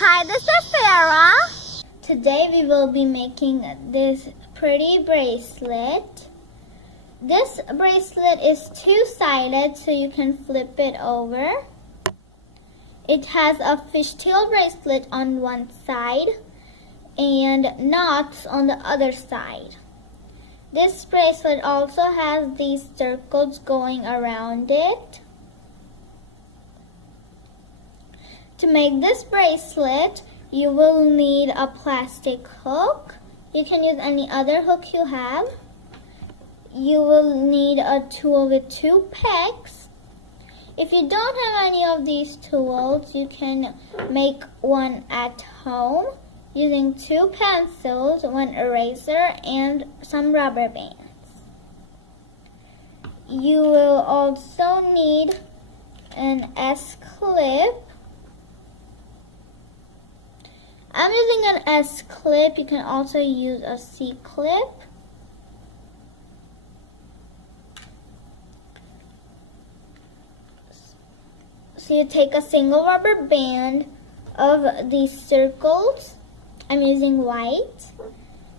Hi, this is Sara. Today we will be making this pretty bracelet. This bracelet is two-sided, so you can flip it over. It has a fishtail bracelet on one side and knots on the other side. This bracelet also has these circles going around it. To make this bracelet, you will need a plastic hook. You can use any other hook you have. You will need a tool with two pegs. If you don't have any of these tools, you can make one at home using two pencils, one eraser, and some rubber bands. You will also need an S-clip. I'm using an S-clip. You can also use a C-clip. So you take a single rubber band of these circles. I'm using white.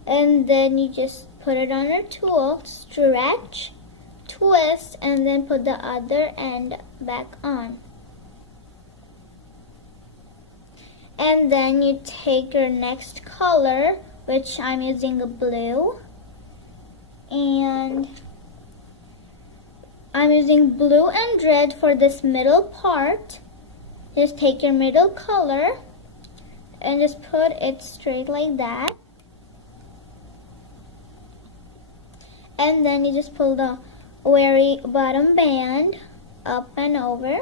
And then you just put it on your tool, stretch, twist, and then put the other end back on. And then you take your next color, which I'm using blue. And I'm using blue and red for this middle part. Just take your middle color and just put it straight like that. And then you just pull the very bottom band up and over.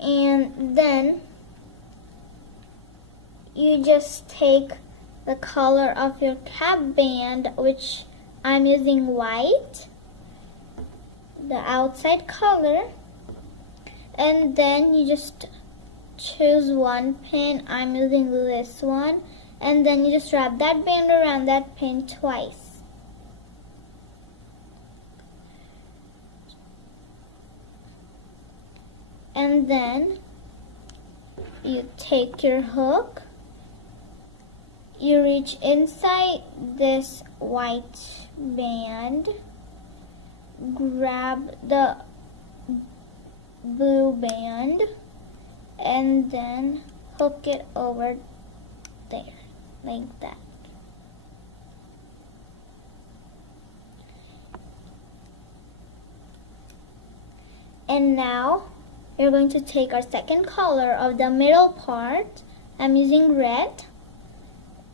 And then you just take the color of your cap band, which I'm using white, the outside color, and then you just choose one pin. I'm using this one, and then you just wrap that band around that pin twice. And then you take your hook, you reach inside this white band, grab the blue band, and then hook it over there, like that. And now you're going to take our second color of the middle part. I'm using red.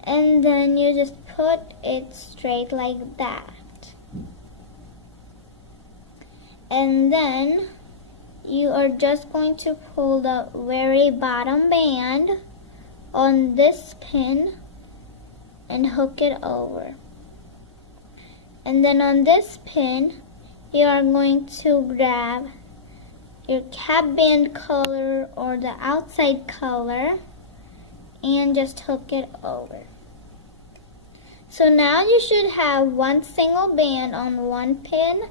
And then you just put it straight like that. And then you are just going to pull the very bottom band on this pin and hook it over. And then on this pin, you are going to grab your cap band color or the outside color and just hook it over. So now you should have one single band on one pin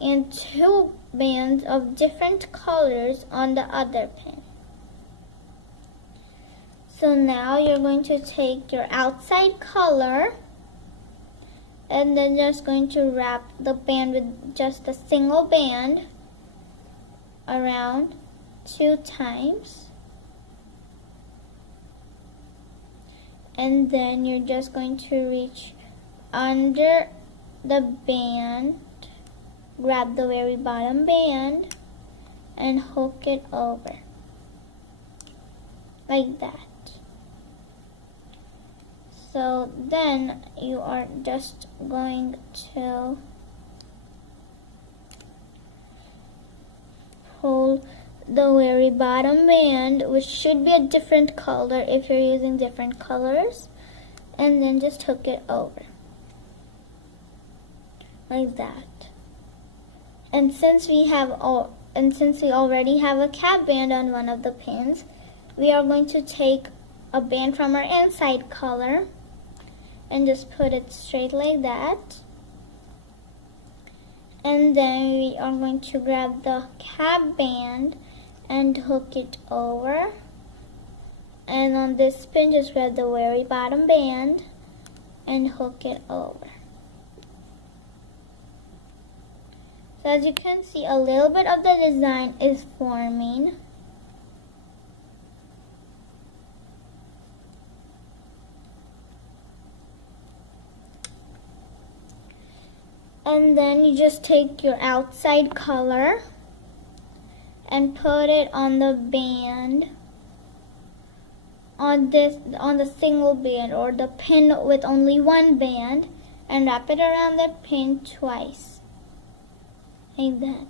and two bands of different colors on the other pin. So now you're going to take your outside color and then just going to wrap the band with just a single band around 2 times, and then you're just going to reach under the band, grab the very bottom band and hook it over like that. So then you are just going to pull the very bottom band, which should be a different color if you're using different colors, and then just hook it over like that. And since we already have a cap band on one of the pins, we are going to take a band from our inside color and just put it straight like that. And then we are going to grab the cap band and hook it over. And on this pin, just grab the very bottom band and hook it over. So as you can see, a little bit of the design is forming. And then you just take your outside color and put it on the band, on the single band or the pin with only one band, and wrap it around the pin twice, like that.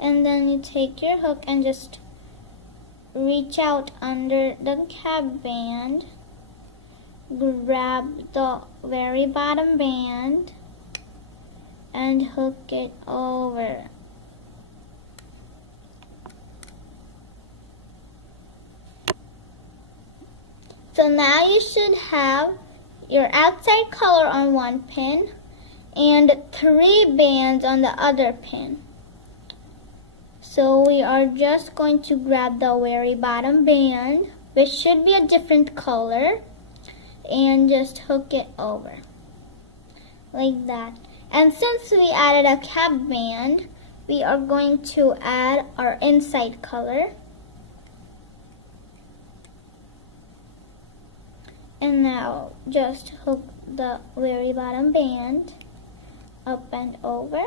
And then you take your hook and just reach out under the cap band, grab the very bottom band, and hook it over. So now you should have your outside color on one pin and 3 bands on the other pin. So we are just going to grab the very bottom band, which should be a different color, and just hook it over, like that. And since we added a cap band, we are going to add our inside color. And now just hook the very bottom band up and over.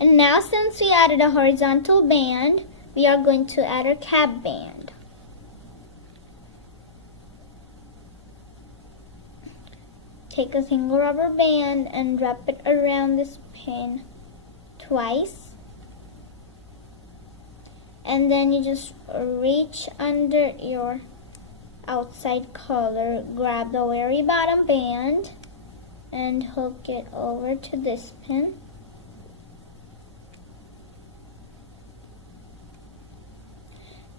And now since we added a horizontal band, we are going to add our cap band. Take a single rubber band and wrap it around this pin twice. And then you just reach under your outside color, grab the very bottom band and hook it over to this pin.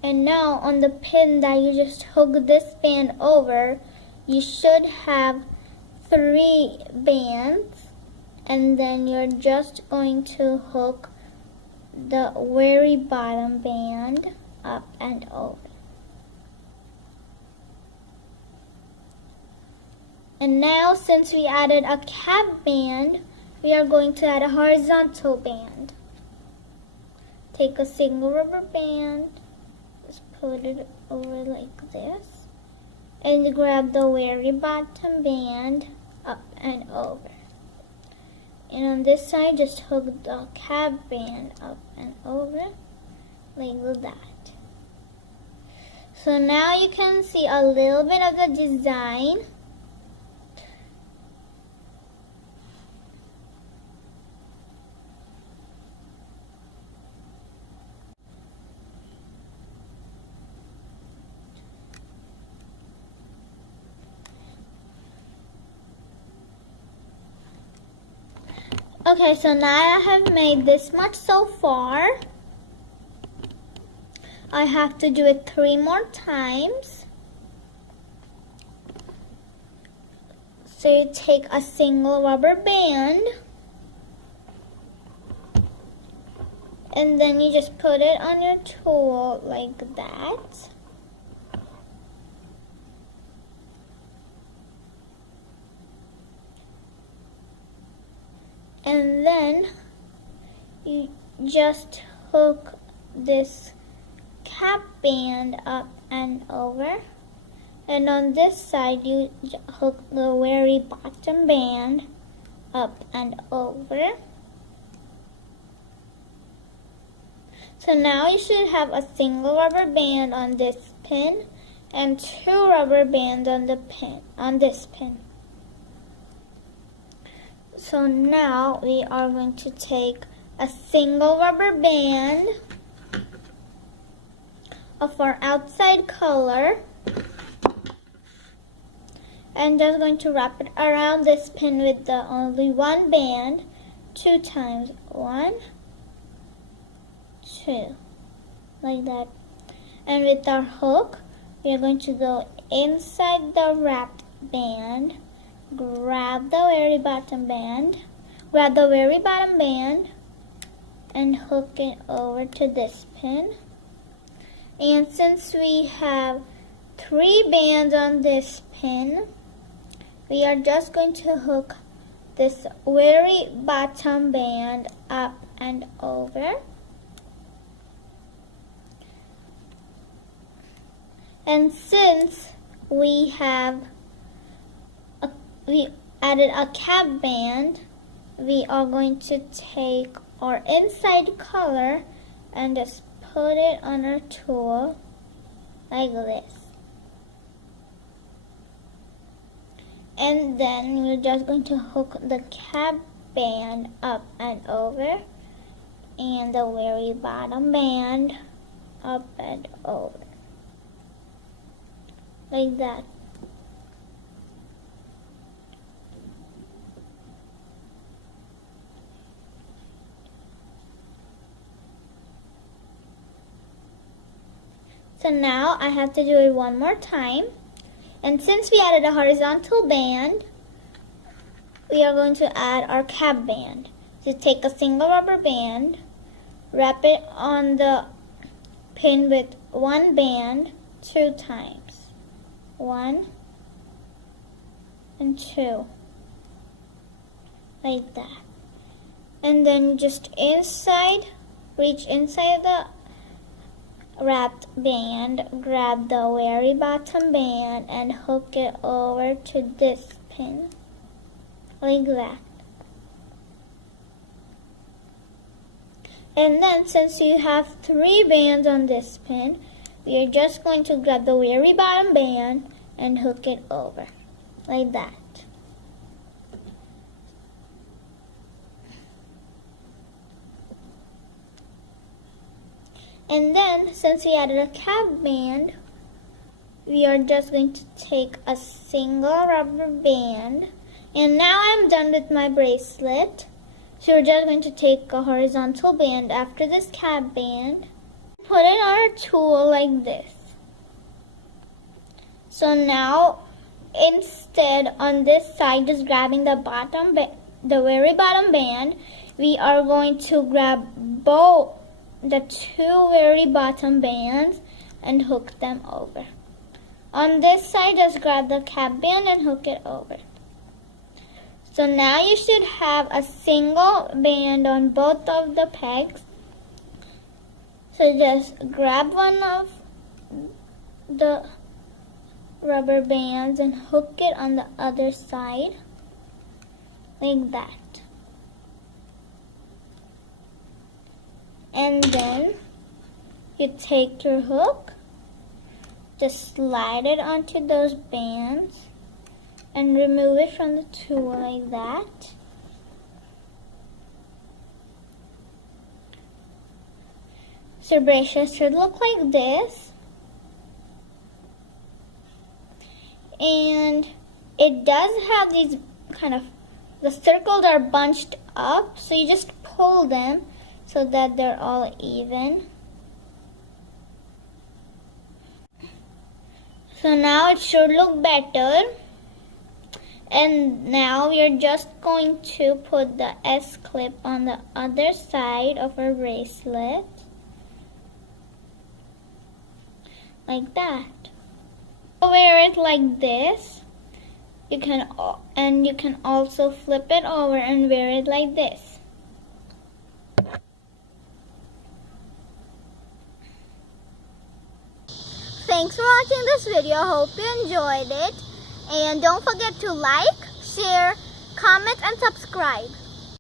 And now on the pin that you just hook this band over, you should have 3 bands, and then you're just going to hook the very bottom band up and over. And now since we added a cap band, we are going to add a horizontal band. Take a single rubber band, just put it over like this, and grab the very bottom band up and over. And on this side, just hook the cap band up and over, like that. So now you can see a little bit of the design. Okay, so now I have made this much so far. I have to do it 3 more times. So you take a single rubber band and then you just put it on your tool like that. And then you just hook this cap band up and over. And on this side, you hook the very bottom band up and over. So now you should have a single rubber band on this pin and 2 rubber bands on this pin. So now we are going to take a single rubber band of our outside color and just going to wrap it around this pin with the only 1 band 2 times. 1, 2, like that. And with our hook, we are going to go inside the wrapped band, grab the very bottom band, and hook it over to this pin. And since we have 3 bands on this pin, we are just going to hook this very bottom band up and over. And since we added a cap band, we are going to take our inside color and just put it on our tool like this. And then we're just going to hook the cap band up and over, and the very bottom band up and over, like that. So now I have to do it one more time. And since we added a horizontal band, we are going to add our cap band. So take a single rubber band, wrap it on the pin with 1 band 2 times. 1 and 2. Like that. And then just reach inside the wrapped band, grab the very bottom band and hook it over to this pin, like that. And then since you have 3 bands on this pin, we are just going to grab the very bottom band and hook it over, like that. And then, since we added a cap band, we are just going to take a single rubber band. And now I'm done with my bracelet. So we're just going to take a horizontal band after this cap band. Put it on our tool like this. So now, instead on this side, just grabbing the very bottom band, we are going to grab the 2 very bottom bands and hook them over. On this side, just grab the cap band and hook it over. So now you should have a single band on both of the pegs. So just grab one of the rubber bands and hook it on the other side, like that. And then you take your hook, just slide it onto those bands and remove it from the tool like that. So your bracelet should look like this. And it does have these the circles are bunched up, so you just pull them so that they're all even. So now it should look better. And now we are just going to put the S-clip on the other side of our bracelet, like that. Wear it like this. You can also flip it over and wear it like this. Thanks for watching this video. Hope you enjoyed it. And don't forget to like, share, comment, and subscribe.